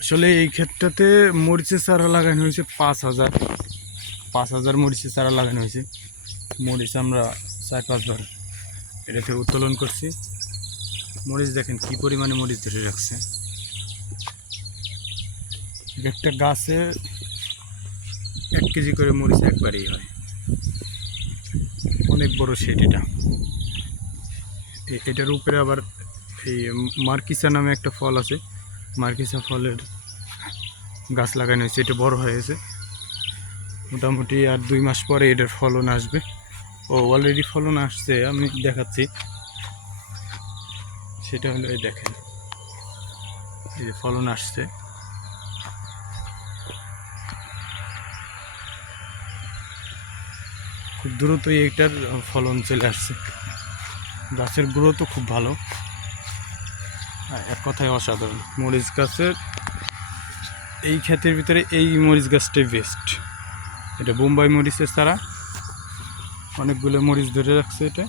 আসলে এই ক্ষেত্রতে মরিচের চারা লাগানো হয়েছে 5,000 মরিচের চারা লাগানো হয়েছে। মরিচ আমরা 4-5 বার এটা থেকে উত্তোলন করছি। মরিচ দেখেন কি পরিমাণে মরিচ ধরে রাখছে। একটা গাছে 1 কেজি করে মরিচ একবারেই হয়। অনেক বড় সেট এটা। এটার উপরে আবার এই মার্কিসা নামে একটা ফল আছে, মার্কিসা ফলের গাছ লাগানো হয়েছে। এটা বড় হয়েছে, মোটামুটি আর 2 মাস পরে এটার ফলন আসবে। অলরেডি ফলন আসছে, আমি দেখাচ্ছি। সেটা হলো এই দেখেন, এই যে ফলন আসছে। খুব দ্রুতই এটার ফলন চলে আসছে। গাছের গ্রোথও খুব ভালো, এক কথায় অসাধারণ। মরিচ গাছের এই ক্ষেতের ভিতরে এই মরিচ গাছটাই বেস্ট। এটা বোম্বাই মরিচের চারা, অনেকগুলো মরিচ ধরে রাখছে এটা।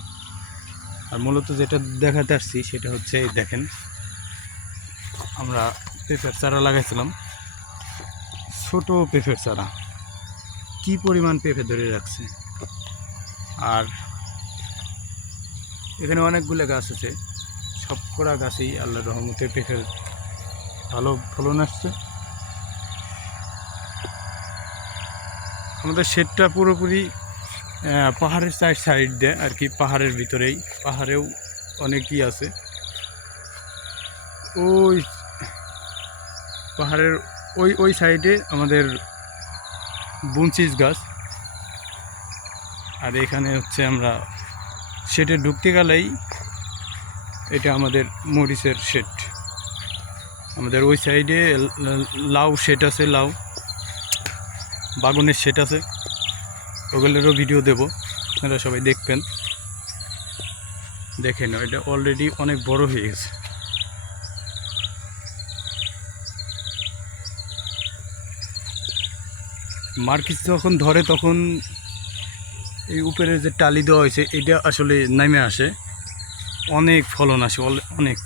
আর মূলত যেটা দেখাতে আসছি সেটা হচ্ছে এই দেখেন, আমরা পেঁপের চারা লাগাইছিলাম, ছোট পেঁপের চারা, কি পরিমাণ পেঁপে ধরে রাখছে। আর এখানে অনেকগুলো গাছ আছে, সবকটা গাছেই আল্লাহর রহমতে পেঁপের ভালো ফলন আসছে। আমাদের শেডটা পুরোপুরি পাহাড়ের সাইড দেয় আর কি, পাহাড়ের ভিতরেই। পাহাড়েও অনেকই আছে, ওই পাহাড়ের ওই সাইডে আমাদের বুনচিস গাছ। আর এখানে হচ্ছে আমরা শেডে ঢুকতে গেলেই এটা আমাদের মরিচের শেড। আমাদের ওই সাইডে লাউ শেড আছে, লাউ বাগানের শেড আছে, ওগুলোরও ভিডিও দেব, আপনারা সবাই দেখবেন। দেখেন এটা অলরেডি অনেক বড় হয়ে গেছে। মার্কিস যখন ধরে তখন এই উপরে যে টালি দেওয়া হয়েছে এটা আসলে নেমে আসে, অনেক ফলন আসে, অনেক।